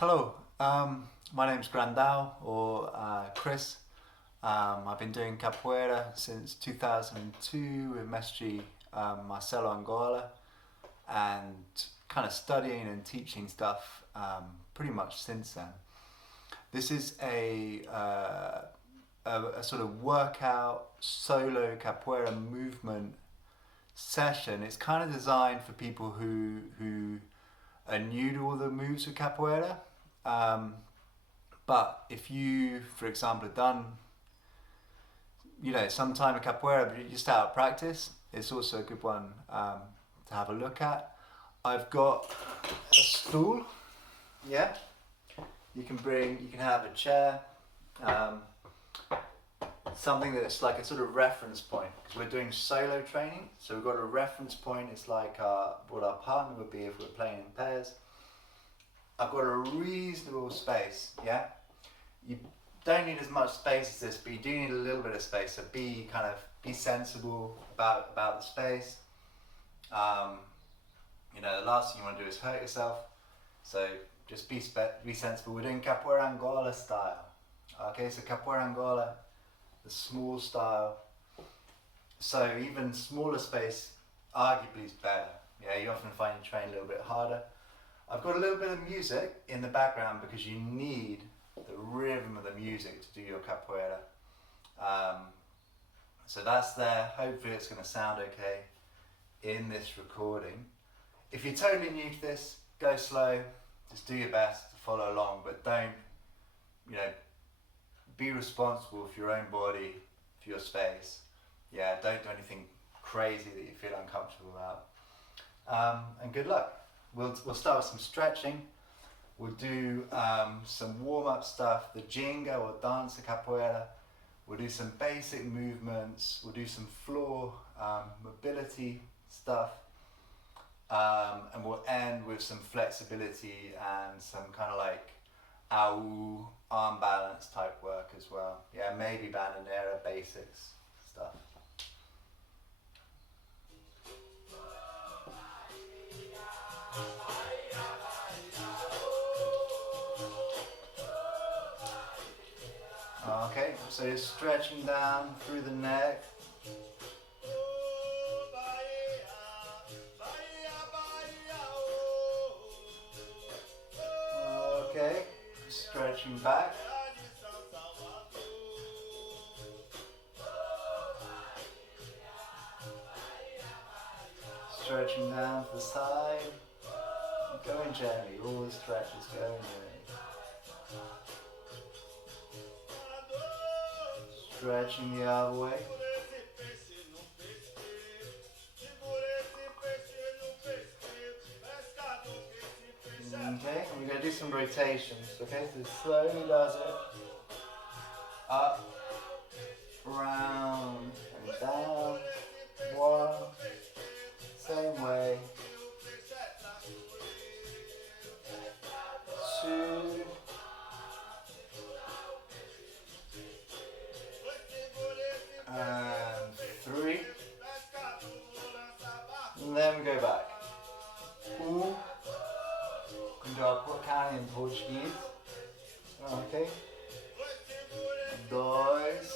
Hello, my name's Grandal or Chris. I've been doing capoeira since 2002 with Mestre Marcelo Angola and kind of studying and teaching stuff pretty much since then. This is a sort of workout solo capoeira movement session. It's kind of designed for people who are new to all the moves of capoeira. But if you, for example, have done, some time of capoeira, but you're just out of practice, it's also a good one to have a look at. I've got a stool. Yeah. You can have a chair. Something that's like a sort of reference point, because we're doing solo training, so we've got a reference point. It's like what our partner would be if we're playing in pairs. I've got a reasonable space, yeah? You don't need as much space as this, but you do need a little bit of space, so be sensible about the space. The last thing you want to do is hurt yourself, so just be sensible. We're doing Capoeira Angola style. Okay, so Capoeira Angola, the small style. So even smaller space arguably is better. Yeah, you often find you train a little bit harder. I've got a little bit of music in the background because you need the rhythm of the music to do your capoeira. So that's there. Hopefully it's going to sound okay in this recording. If you're totally new to this, go slow. Just do your best to follow along, but don't, be responsible for your own body, for your space. Yeah, don't do anything crazy that you feel uncomfortable about. And good luck. We'll start with some stretching. We'll do some warm-up stuff, the Jinga or Danza Capoeira. We'll do some basic movements. We'll do some floor mobility stuff. And we'll end with some flexibility and some kind of like arm balance type work as well. Yeah, maybe bandinera basics stuff. Okay, so you're stretching down through the neck. Okay, stretching back. Stretching down to the side. Going gently, all the stretches going gently. Stretching the other way. Okay, and we're going to do some rotations. Okay, so slowly does it. Up, round, and down. One, same way. Two. And three. And then we go back. Do our count in Portuguese. Okay. Dois.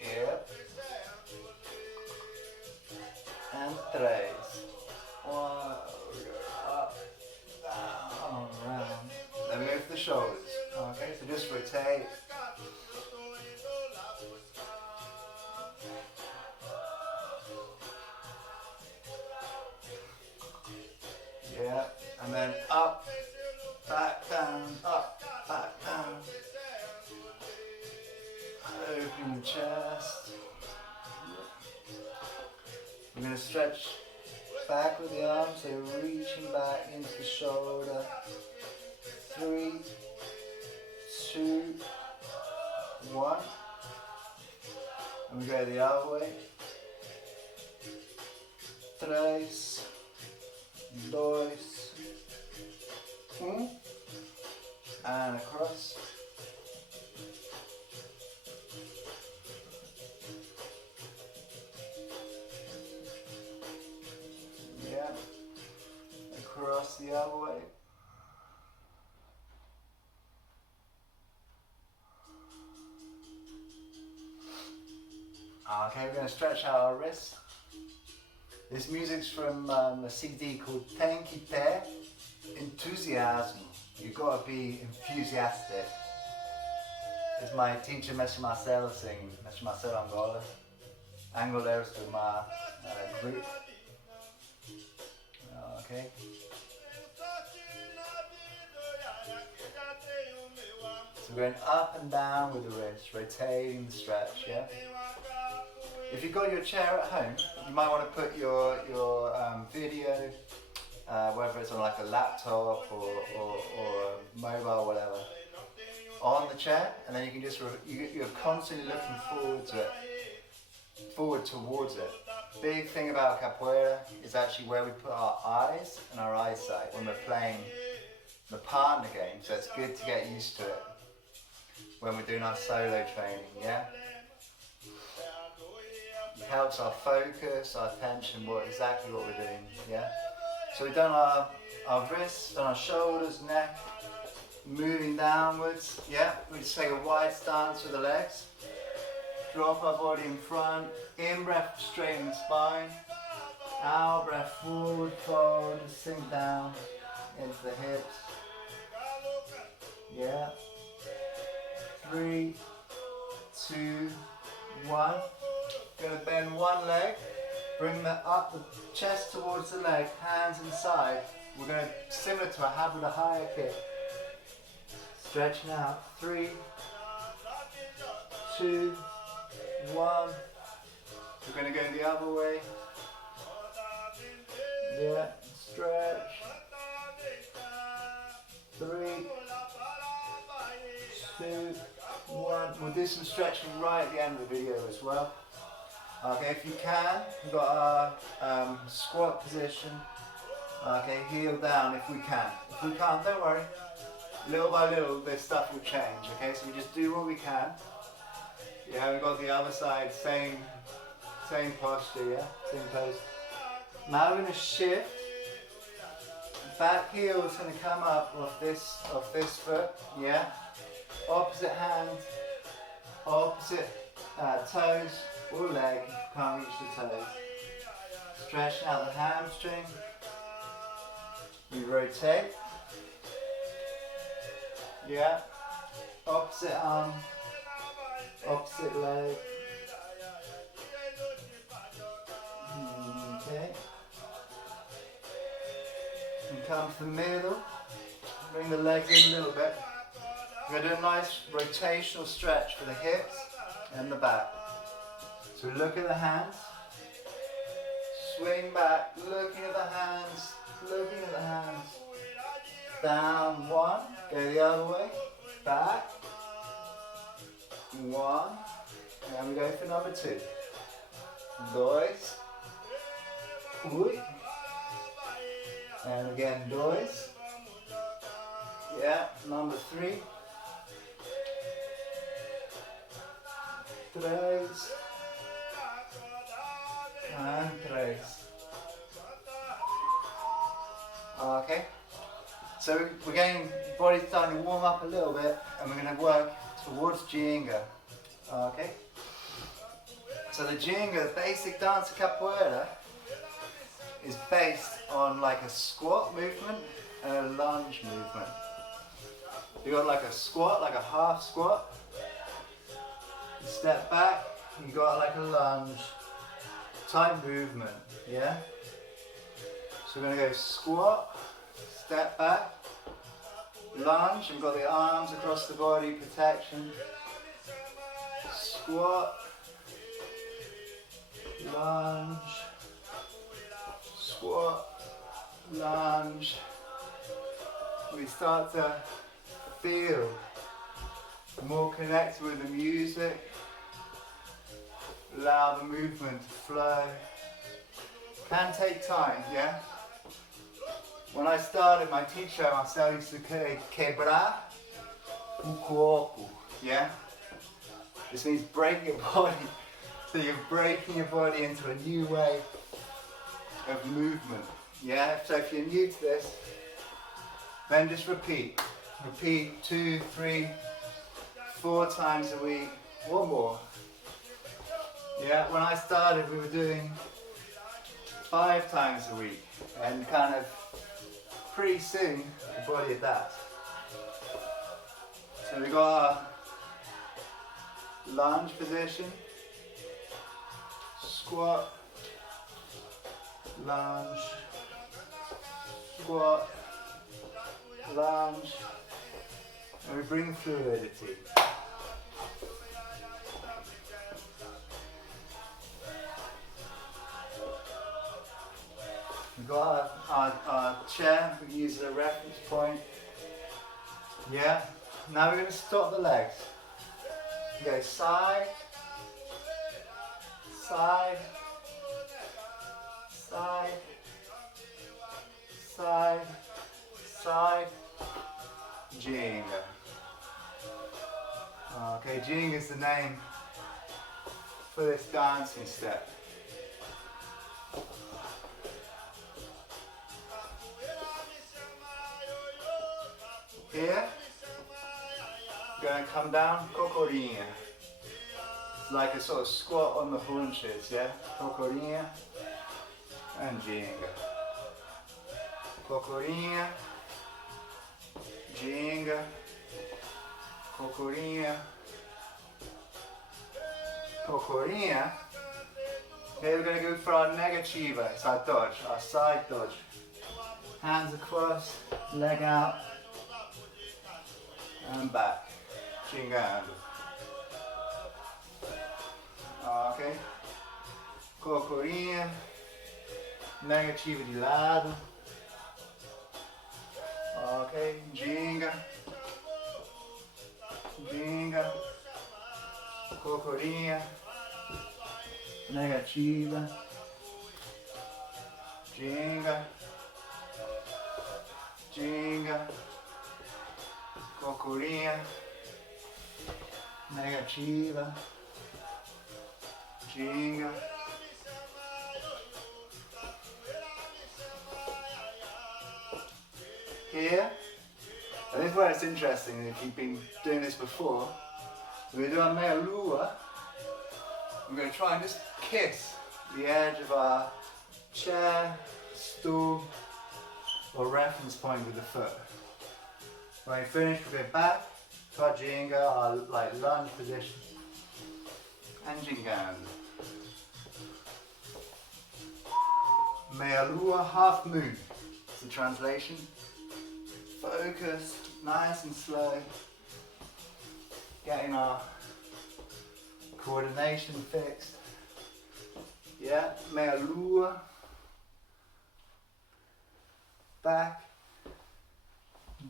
Yep. And três. One. Up. Down. Around. Then we go for the shoulders. Okay, so just rotate. Yeah, and then up, back, down, up, back, down. Open the chest. We're going to stretch back with the arms, so reaching back into the shoulder. 3, 2, 1. And we go the other way. 3, 2, 1, and across. Yeah, across the other way. Okay, we're going to stretch out our wrists. This music's from a CD called Entusiasmo. You've got to be enthusiastic. It's my teacher, Mestre Marcelo, singing. Mestre Marcelo Angola Angoleiros to my group. Okay. So we're going up and down with the wrist, rotating the stretch, yeah? If you've got your chair at home, you might want to put your video, whether it's on like a laptop or mobile, whatever, on the chair, and then you can just, you're constantly looking forward towards it. Big thing about capoeira is actually where we put our eyes and our eyesight when we're playing the partner game, so it's good to get used to it when we're doing our solo training, yeah? It helps our focus, our attention, exactly what we're doing, yeah? So we've done our wrists, done our shoulders, neck, moving downwards, yeah? We just take a wide stance with the legs. Drop our body in front, in breath, straighten the spine. Out breath, forward, fold, sink down into the hips. Yeah. 3, 2, 1. Gonna bend one leg, bring the chest towards the leg, hands inside. We're gonna, similar to a habit, a higher kick. Stretching out. 3, 2, 1. We're going to go the other way. Yeah, stretch. 3, 2, 1. We'll do some stretching right at the end of the video as well. Okay, if you can, we've got our squat position. Okay, heel down if we can. If we can't, don't worry. Little by little, this stuff will change. Okay, so we just do what we can. Yeah, we've got the other side, same posture, yeah, same pose. Now we're going to shift. Back heel is going to come up off this foot, yeah. Opposite hand, opposite toes or leg if you can't reach the toes. Stretching out the hamstring. We rotate. Yeah. Opposite arm. Opposite leg. Okay. And come to the middle. Bring the legs in a little bit. We're going to do a nice rotational stretch for the hips and the back. So look at the hands. Swing back, looking at the hands, looking at the hands. Down 1, go the other way. Back. 1, and we go for number 2. 2. Uy. And again, 2. Yeah, number 3. 3. And 3. Okay. So we're getting body's starting to warm up a little bit, and we're going to work towards Ginga. Okay. So the Ginga, the basic dance of capoeira, is based on like a squat movement and a lunge movement. You got like a squat, like a half squat. You step back, you got like a lunge type movement, yeah? So we're gonna go squat, step back, lunge, and got the arms across the body, protection. Squat, lunge, squat, lunge. We start to feel more connected with the music. Allow the movement to flow. Can take time, yeah? When I started, my teacher Marcelo used to say quebrar o corpo, yeah? This means break your body. So you're breaking your body into a new way of movement, yeah? So if you're new to this, then just repeat. Repeat 2, 3, 4 times a week or more. Yeah, when I started we were doing 5 times a week, and kind of pretty soon the body adapts. So we got our lunge position, squat, lunge, squat, lunge, and we bring fluidity. We've got our chair, we use as a reference point. Yeah, now we're going to stop the legs. Go side, side, side, side, side, Jinga. Okay, Jinga is the name for this dancing step. Here, going to come down, cocorinha. It's like a sort of squat on the haunches, yeah? Cocorinha and Jinga. Cocorinha, Jinga, cocorinha, cocorinha. Okay, we're going to go for our negativa, it's our dodge, our side dodge. Hands across, leg out, and back, Gingando. Ok, cocorinha, negativa de lado. Ok, ginga, ginga, cocorinha, negativa, ginga, ginga, cocorinha, negativa, ginga. Here, and this is where it's interesting, if you've been doing this before, we're going to do our meia lua. We're going to try and just kiss the edge of our chair, stool, or reference point with the foot. When we finish, we'll go back to our jinga, our lunge position, and jingando. Meia lua, half moon. It's the translation. Focus, nice and slow. Getting our coordination fixed. Yeah, meia lua. Back.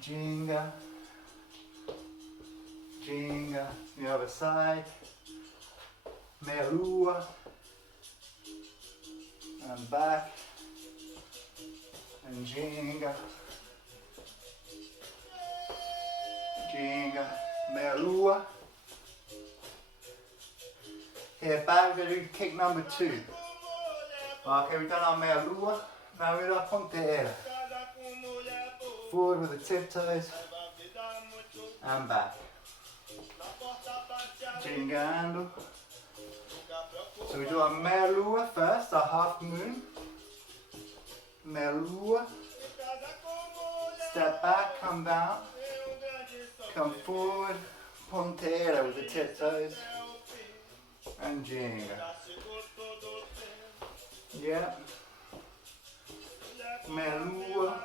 Jinga. Jinga. The other side. Meia lua. And back. And jinga. Jinga, meia lua. Here, back, we're going to do kick number 2. Okay, we've done our meia lua. Now we're going to ponteira. Forward with the tiptoes. And back. Jingando. So we do our meia lua first, our half moon. Meia lua. Step back, come down. Come forward, ponteira with the tiptoes, and jinga. Yeah. Meia lua.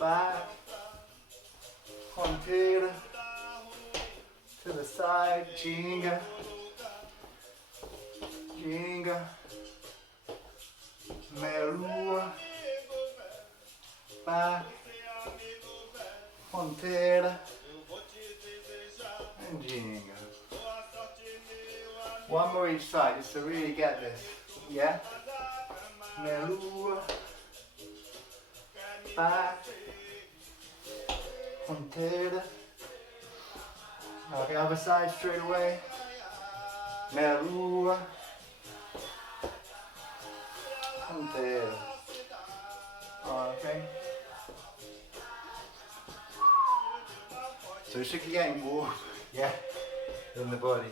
Back. Ponteira. To the side, jinga. Jinga. Meia lua. Back. Ponteira and jinga. One more each side, just to really get this. Yeah? Meia lua. Back. Ponteira. Okay, other side straight away. Meia lua. Ponteira. Okay. So we should be getting more, yeah, in the body.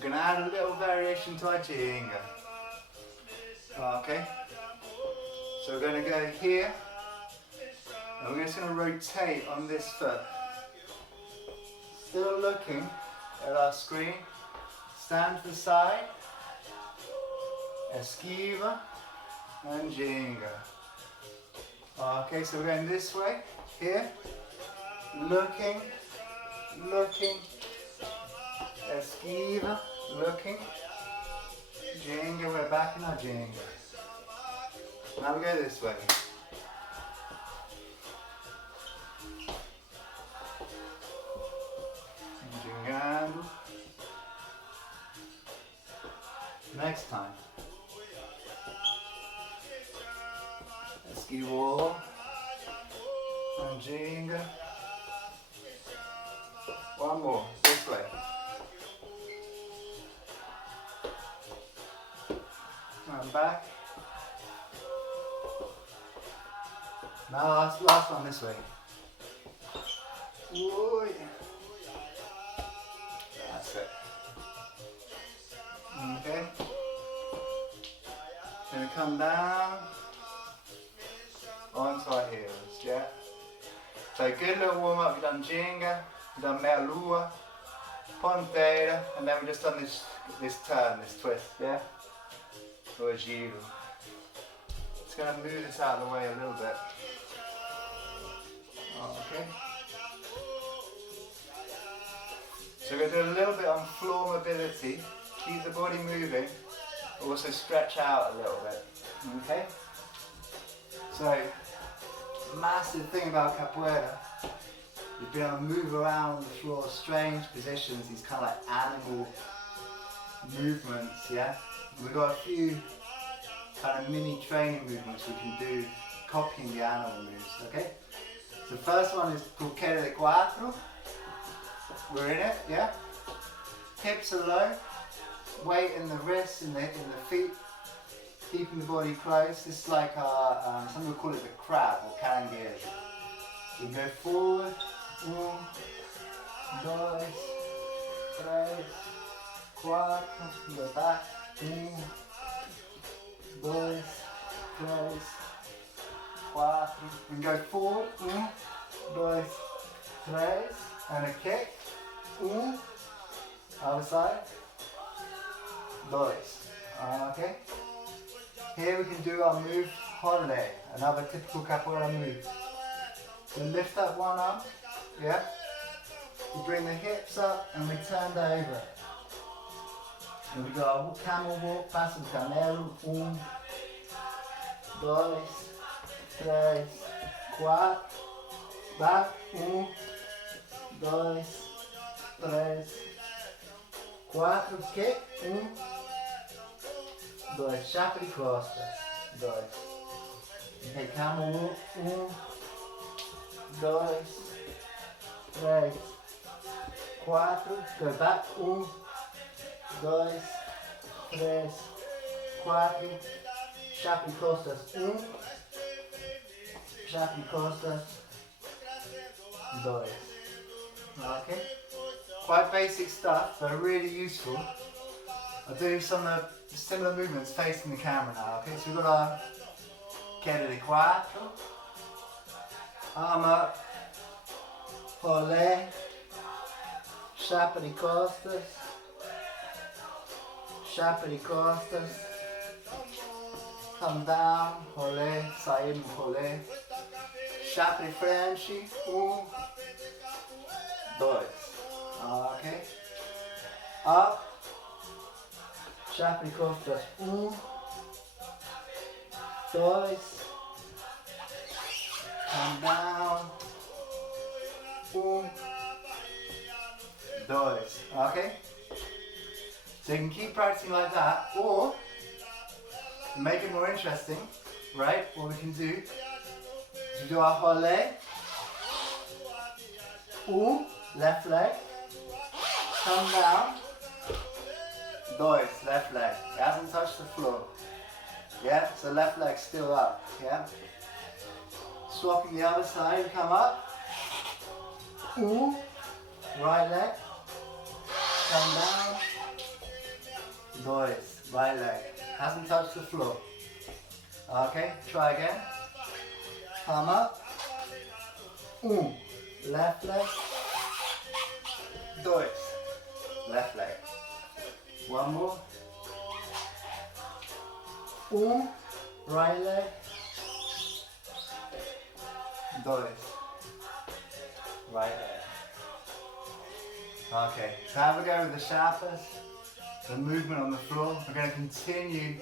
We're going to add a little variation to our jinga. Okay? So we're going to go here, and we're just going to rotate on this foot. Still looking at our screen. Stand to the side, esquiva, and jinga. Okay, so we're going this way, here, looking, esquiva, looking, jinga, we're back in our jinga. Now we go this way. Jingando. Next time. Esquivo. And jinga. One more, this way. And back. Now last one this way. Ooh, yeah. That's it. Okay. Gonna come down onto our heels, yeah? So good little warm up, we've done jinga, we've done meia lua, ponteira, and then we've just done this turn, this twist, yeah? Or a giro. Just gonna move this out of the way a little bit. Okay. So we're going to do a little bit on floor mobility, keep the body moving, also stretch out a little bit. Okay? So, massive thing about capoeira, you've been able to move around on the floor, strange positions, these kind of like animal movements, yeah? And we've got a few kind of mini training movements we can do copying the animal moves, okay? The first one is Capoeira de Cuatro. We're in it, yeah? Hips are low, weight in the wrists, in the feet, keeping the body close. This is like our, some people call it the crab or caranguejo. We go forward, 1, 2, 3, 4, go back, 1, 2, 3, 4, and go forward, 1, 2, 3, and a kick, 1, other side, 2, okay? Here we can do our move, holiday, another typical capoeira move. We lift up one arm, yeah? We bring the hips up and we turn over. And we go camel walk, passo de camelo, 1, 2, 3, 4, back, 1, 2, 3, 4, kick, 1, 2, chapa de costas, 2, okay, camel walk, 1, 2, 3, 4, go back, 1, 2, 3, 4, chapa de costas, 1, chapa de costas, 2. Okay? Quite basic stuff, but really useful. I'll do some of the similar movements facing the camera now. Okay, so we've got our queda de cuatro, arm up, olé, chapa de costas, come down, olé, saímos, olé, chapa de frente, 1, 2, okay, up, chapa de costas, 1, 2, come down, 1, 2, okay? So you can keep practicing like that, or to make it more interesting, right? What we can do is we do our rolé, 1, left leg, come down, 2, left leg, it hasn't touched the floor, yeah? So left leg still up, yeah? Swapping the other side, come up, 1, right leg, come down, Dois. Right leg. Hasn't touched the floor. Okay, try again. Palm up. Left leg. Dois. Left leg. One more. Right leg. Dois. Right leg. Okay, so have a go with the chapas, the movement on the floor. We're going to continue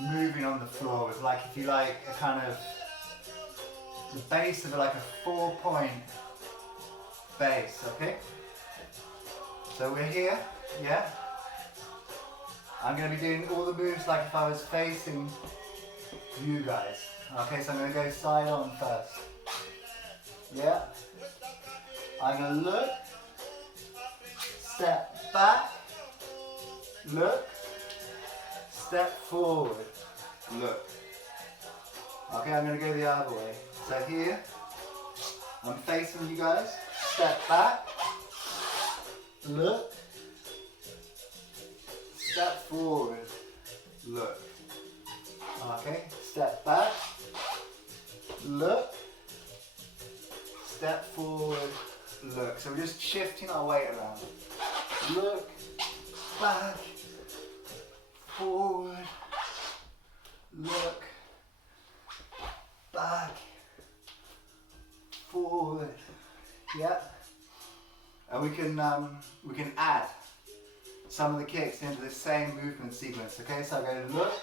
moving on the floor with, like, if you like, a kind of, the base of like a 4-point base, okay? So we're here, yeah? I'm going to be doing all the moves like if I was facing you guys. Okay, so I'm going to go side on first. Yeah? I'm going to look, step back, look, step forward, look. Okay, I'm going to go the other way. So here, I'm facing you guys, step back, look, step forward, look. Okay, step back, look, step forward, look. So we're just shifting our weight around. Look, back, forward, look, back, forward. Yeah. And we can add some of the kicks into the same movement sequence. Okay, so I'm going to look,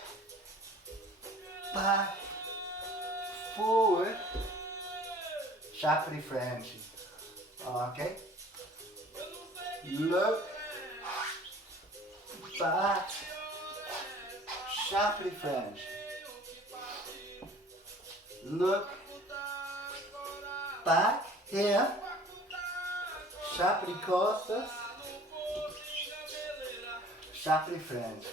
back, forward, chapati French. Okay. Look, back, chapati French. Look, back, here, chapati costas, chapati French.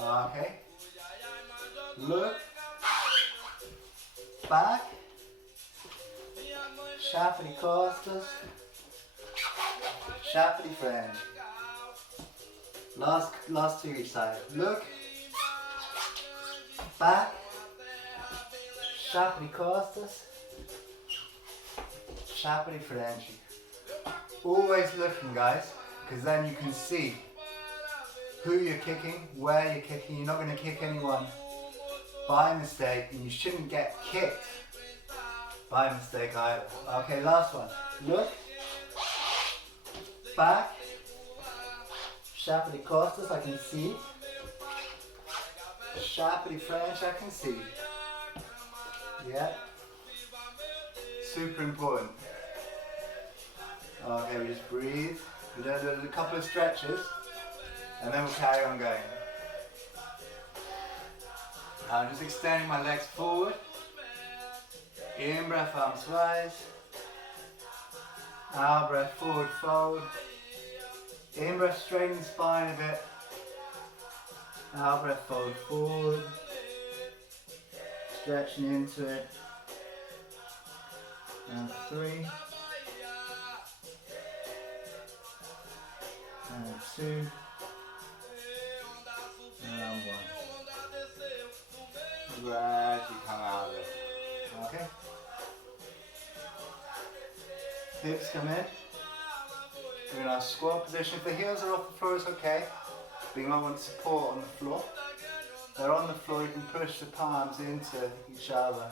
Okay. Look, back, chapati costas, chapati French. Last two each side. Look, back, chapati costas, chapati French. Always looking, guys, because then you can see who you're kicking, where you're kicking. You're not going to kick anyone by mistake, and you shouldn't get kicked by mistake either. Okay, last one. Look, back, chapati costas, I can see. Chapati French, I can see. Yeah. Super important. Okay, we just breathe. We're going to do a couple of stretches, and then we'll carry on going. I'm just extending my legs forward. In breath, arms rise. Out breath, forward fold. In breath, straighten the spine a bit. Out breath, fold forward. Stretching into it. And 3. And 2. And 1. Gradually come out of it. Okay. Hips come in. We're in our squat position. If the heels are off the floor, it's okay. But you might want support on the floor. They're on the floor, you can push the palms into each other.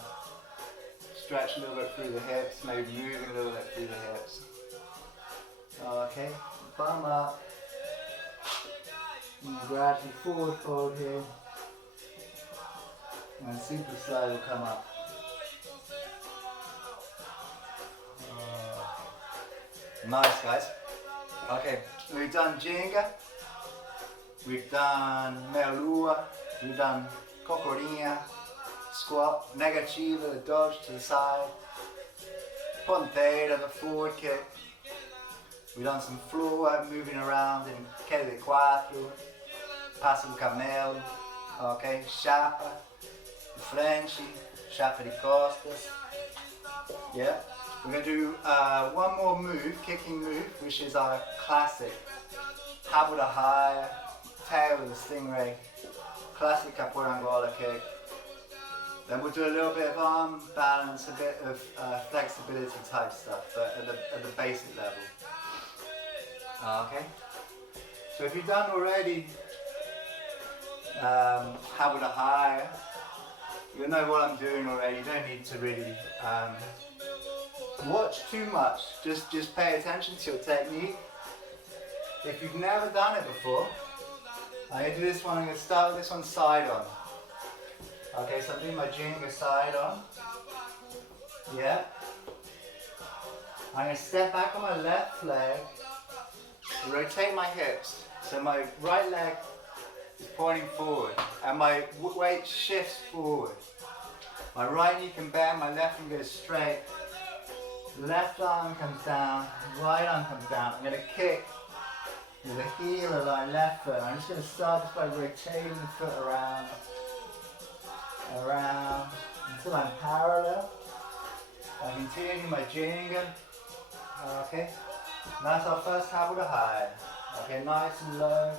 Stretch a little bit through the hips, maybe moving a little bit through the hips. Okay, bum up. And gradually forward fold here. And super slow will come up. Nice, guys. Okay, we've done Jenga, we've done Meia Lua, we've done Cocorinha, squat, negativa, the dodge to the side, ponteira, the forward kick. We've done some floor work, moving around in queda de quatro, passo do camelo, okay, chapa, the Frenchy, chapa de costas, yeah. We're going to do one more move, kicking move, which is our classic rabo da high, tail with a stingray, classic Capoeira Angola kick. Then we'll do a little bit of arm balance, a bit of flexibility type stuff, but at the basic level. Okay? So if you've done already rabo da high, you'll know what I'm doing already. You don't need to really watch too much. Just pay attention to your technique. If you've never done it before, I'm going to do this one. I'm going to start with this one side on. Okay, so I'm doing my jinga side on. Yeah. I'm going to step back on my left leg, rotate my hips. So my right leg is pointing forward and my weight shifts forward. My right knee can bend, my left knee goes straight. Left arm comes down, right arm comes down. I'm going to kick with the heel of my left foot. I'm just going to start just by rotating the foot around, until I'm parallel. I continue my jinga. Okay, that's our first rabo da high. Okay, nice and low.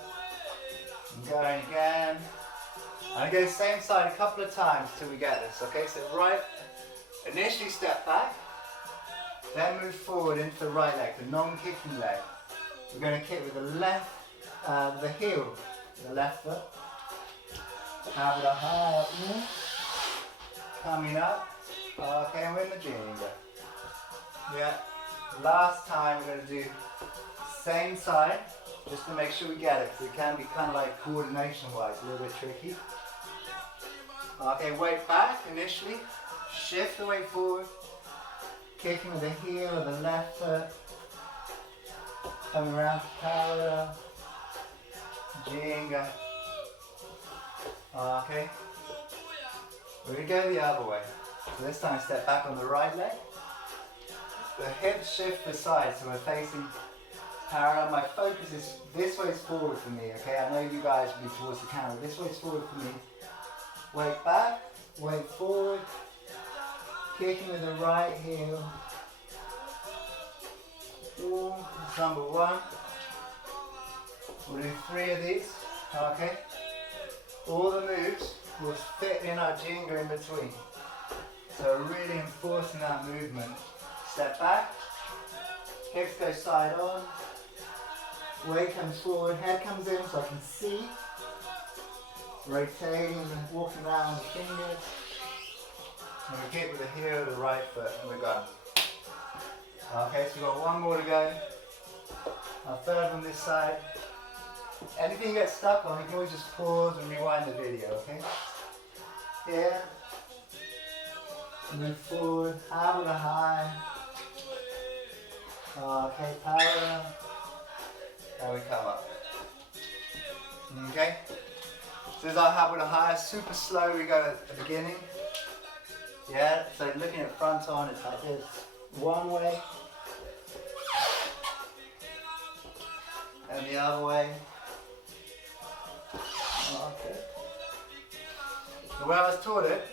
I'm going again. I'm going to go same side a couple of times till we get this. Okay, so right, initially step back, then move forward into the right leg, the non-kicking leg. We're going to kick with the left, the heel, the left foot. Rabo da high up here. Coming up. Okay, and we're in the jinga. Yeah. Last time we're going to do same side, just to make sure we get it, because it can be kind of like coordination-wise, a little bit tricky. Okay, weight back initially, shift the weight forward, kicking with the heel of the left foot, coming around to parallel, jinga. Okay, we're going to go the other way. So this time step back on the right leg. The hips shift the side, so we're facing parallel. My focus is this way's forward for me, okay? I know you guys will be towards the camera. This way's forward for me. Weight back, weight forward. Kicking with the right heel. That's number one. We'll do 3 of these, okay? All the moves will fit in our jinga in between. So really enforcing that movement. Step back, hips go side on, weight comes forward, head comes in so I can see, rotating and walking around with the fingers, and we kick with the heel of the right foot, and we're gone. Okay, so we've got one more to go, our third on this side. Anything you get stuck on, you can always just pause and rewind the video, okay? Here, move forward, rabo da high. Okay, parallel. And we come up. Okay? So this is our rabo da high. Super slow we go at the beginning. Yeah, so looking at front on, it's like this. One way. And the other way. Okay. The way I was taught it,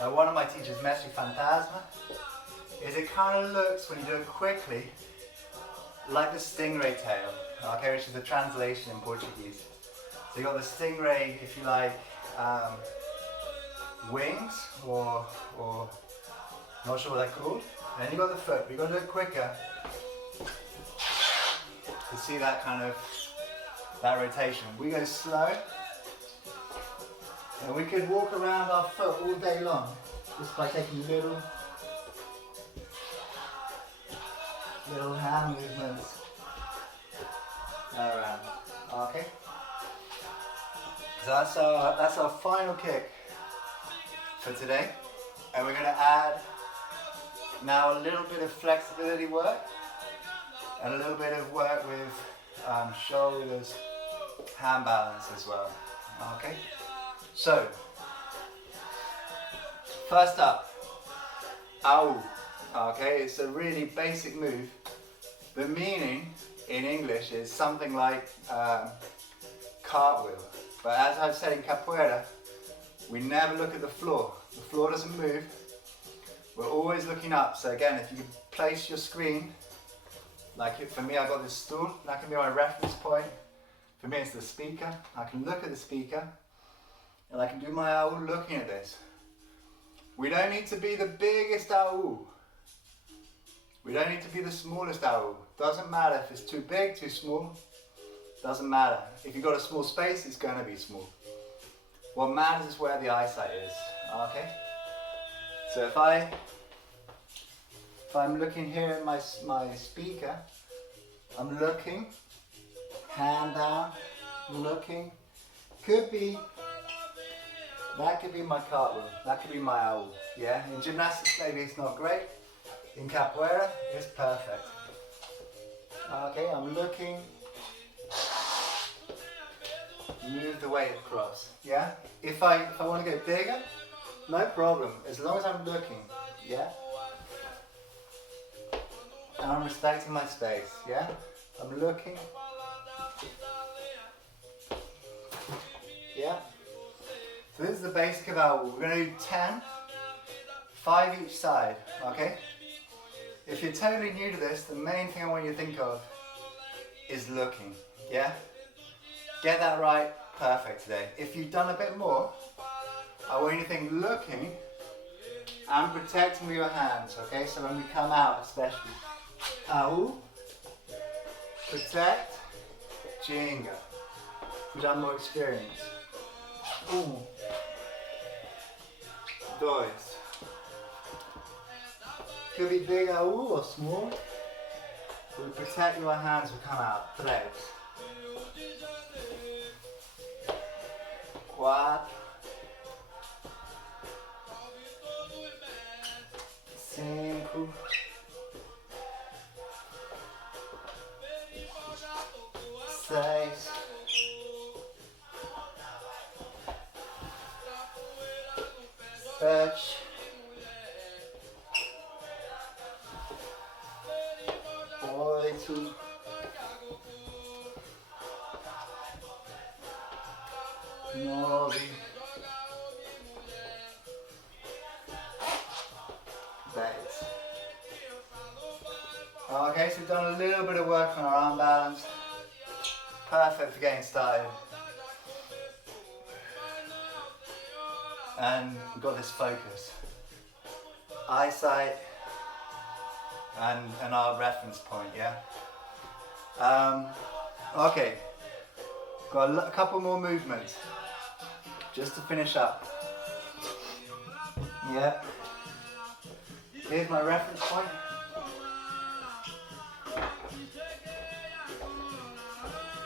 by one of my teachers, Mestre Marcelo, is it kind of looks, when you do it quickly, like the stingray tail, okay, which is the translation in Portuguese. So you got the stingray, if you like, wings, or not sure what they're called. And then you got the foot, but you got to do it quicker to see that kind of, that rotation. We go slow, and we could walk around our foot all day long, just by taking little hand movements around. Okay. So that's our final kick for today, and we're going to add now a little bit of flexibility work and a little bit of work with shoulders, hand balance as well. Okay. So first up, ow. Okay, it's a really basic move. The meaning in English is something like cartwheel. But as I've said in Capoeira, we never look at the floor. The floor doesn't move. We're always looking up. So again, if you place your screen For me, I got this stool. That can be my reference point. For me, it's the speaker. I can look at the speaker, and I can do my au looking at this. We don't need to be the biggest au. We don't need to be the smallest au. Doesn't matter if it's too big, too small. Doesn't matter. If you've got a small space, it's going to be small. What matters is where the eyesight is. Okay? So if I'm looking here at my speaker, I'm looking, hand down, looking. That could be my cartwheel, that could be my owl. Yeah? In gymnastics maybe it's not great. In capoeira, it's perfect. Okay, I'm looking. Move the weight across. Yeah? If I want to go bigger, no problem. As long as I'm looking. Yeah? And I'm respecting my space. Yeah? I'm looking. Yeah? So this is the basic of our. We're going to do 10, 5 each side. Okay? If you're totally new to this, the main thing I want you to think of is looking. Yeah? Get that right, perfect today. If you've done a bit more, I want you to think looking and protecting with your hands, okay? So when we come out especially. Au, protect, jinga. We've done more experience. Dois. Could be big au or small. We protect your hands will come out. 3. 4. 5. 6. 7. 8. 9. 10. Okay, so we've done a little bit of work on our arm balance. Perfect for getting started. And we've got this focus. Eyesight and our reference point, yeah? Okay, got a couple more movements just to finish up. Yeah. Here's my reference point.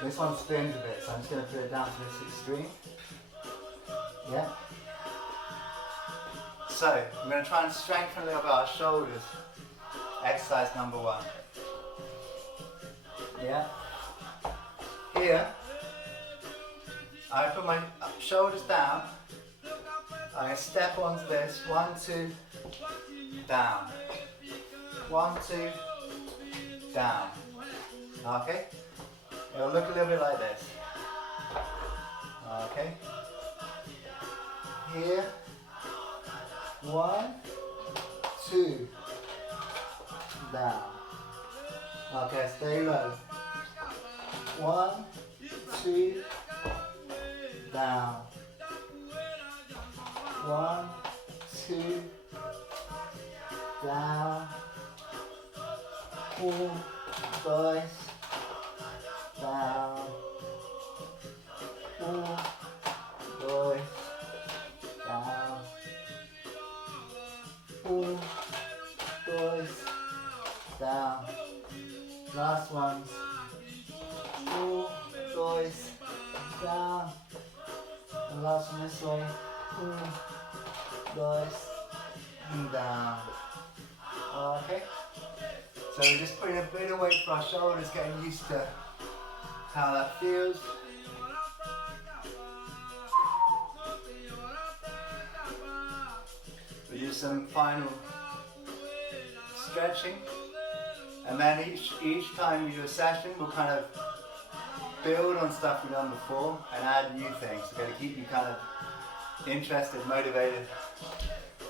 This one spins a bit, so I'm just going to put it down to this extreme. Yeah. So, I'm going to try and strengthen a little bit our shoulders. Exercise number 1. Yeah. Here, I put my shoulders down. I'm going to step onto this. 1, 2, down. 1, 2, down. Okay? It'll look a little bit like this. Okay? Here. 1, 2, down. Okay, stay low. 1, 2, down. 1, 2, down. 1, 2, down. 1, 2, down. 1, 2, down. Last ones. 1, 2, down. And last one this way. 1, 2, down. Okay. So we're just putting a bit of weight for our shoulders, getting used to how that feels. We do some final stretching, and then each time we do a session, we'll kind of build on stuff we've done before and add new things. We're going to keep you kind of interested, motivated.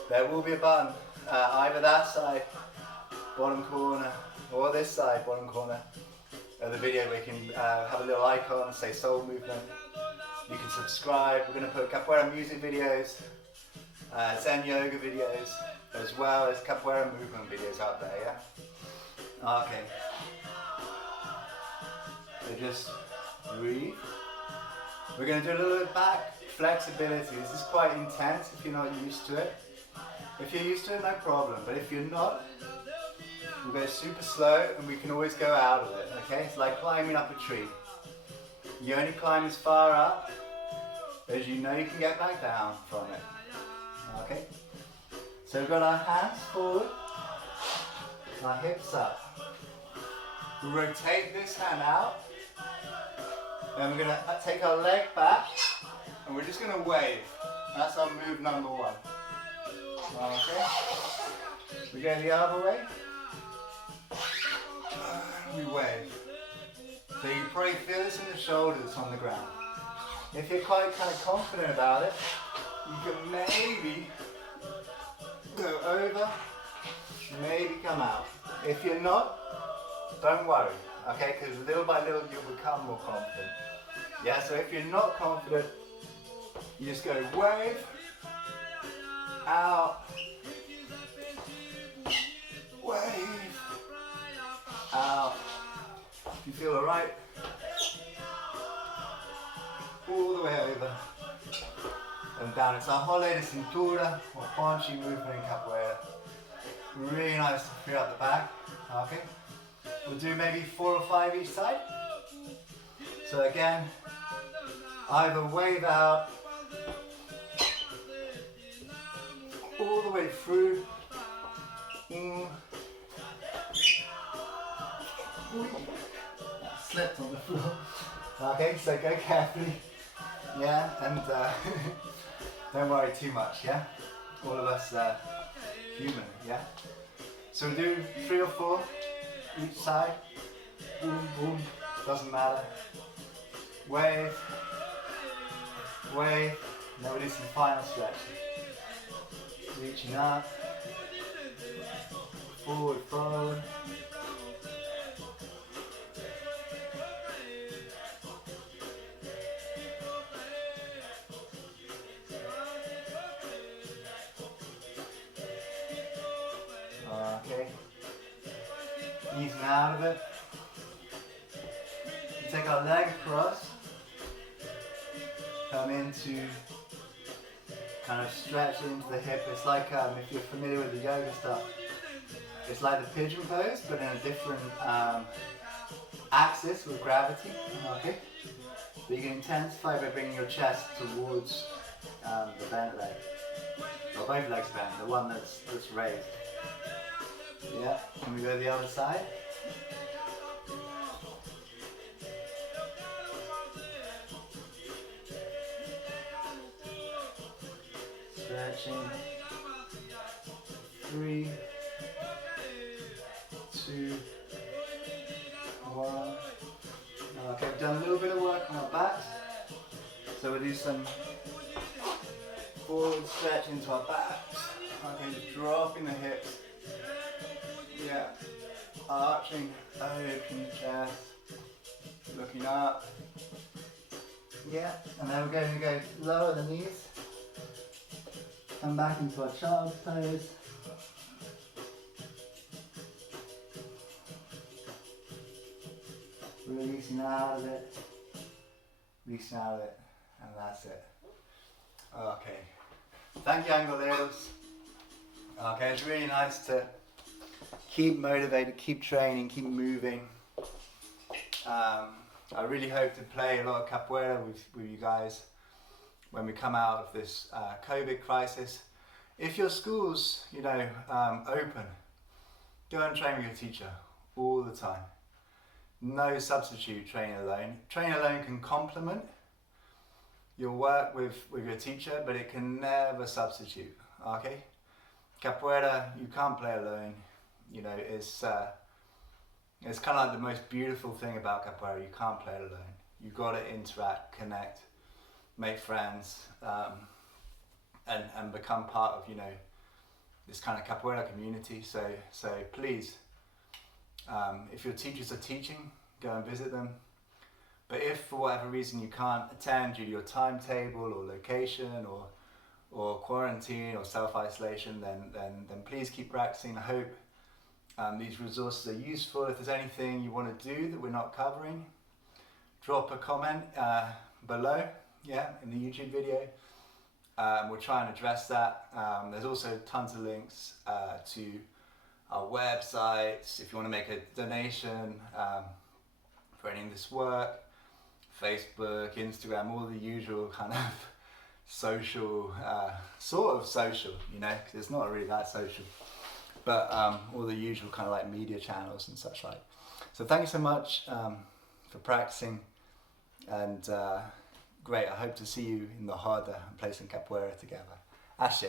There will be a button either that side, bottom corner, or this side, bottom corner of the video, where you can have a little icon, say soul movement. You can subscribe. We're going to put capoeira music videos, Zen yoga videos, as well as capoeira movement videos out there, yeah? Okay. So just breathe. We're going to do a little bit of back flexibility. This is quite intense if you're not used to it. If you're used to it, no problem. But if you're not, we'll go super slow and we can always go out of it, okay? It's like climbing up a tree. You only climb as far up as you know you can get back down from it, okay? So we've got our hands forward, our hips up. We'll rotate this hand out, and we're going to take our leg back, and we're just going to wave. That's our move number one. Okay? We go the other way. We wave. So you probably feel this in the shoulders on the ground. If you're quite kind of confident about it, you can maybe go over, maybe come out. If you're not, don't worry, okay? Because little by little you'll become more confident. Yeah, so if you're not confident, you just go wave, out, wave, out. If you feel alright, all the way over and down. It's our jole de cintura or ponchi movement in capoeira. Really nice to free up the back. Okay, we'll do maybe 4 or 5 each side. So again, either wave out all the way through. That slipped on the floor. Okay, so go carefully. Yeah, and don't worry too much, yeah? All of us human, yeah? So we'll do 3 or 4 each side. Boom, boom, doesn't matter. Wave, wave, and then we'll do some final stretch. Reaching up, forward, forward. Okay, easing out of it. We take our leg across, come into kind of stretch into the hip. It's like, if you're familiar with the yoga stuff, it's like the pigeon pose, but in a different axis with gravity. Okay, but you can intensify by bringing your chest towards the bent leg, or both legs bent, the one that's raised. Yeah, can we go to the other side? Stretching. 3, 2, 1. Okay, we've done a little bit of work on our backs. So we'll do some forward stretch into our backs. Okay, just dropping the hips. Yeah, arching, open the chest, looking up. Yeah, and then we're going to go lower the knees. Come back into our child's pose. Releasing out of it, releasing out of it, and that's it. Okay, thank you, Angoleiros. Okay, it's really nice to keep motivated, keep training, keep moving. I really hope to play a lot of capoeira with you guys when we come out of this COVID crisis. If your school's, open, go and train with your teacher all the time. No substitute training alone. Training alone can complement your work with your teacher, but it can never substitute, okay? Capoeira, you can't play alone. It's kind of like the most beautiful thing about capoeira. You can't play it alone. You've got to interact, connect, make friends, and become part of this kind of capoeira community. So please If your teachers are teaching, go and visit them. But if for whatever reason you can't attend due to your timetable or location or quarantine or self-isolation, then please keep practicing. I hope these resources are useful. If there's anything you want to do that we're not covering, drop a comment below, in the YouTube video. We'll try and address that. There's also tons of links to our websites if you want to make a donation for any of this work. Facebook, Instagram, all the usual kind of social, sort of social, because it's not really that social, but all the usual kind of like media channels and such like. So thank you so much for practicing, and great, I hope to see you in the harder and play some capoeira together. Ashe.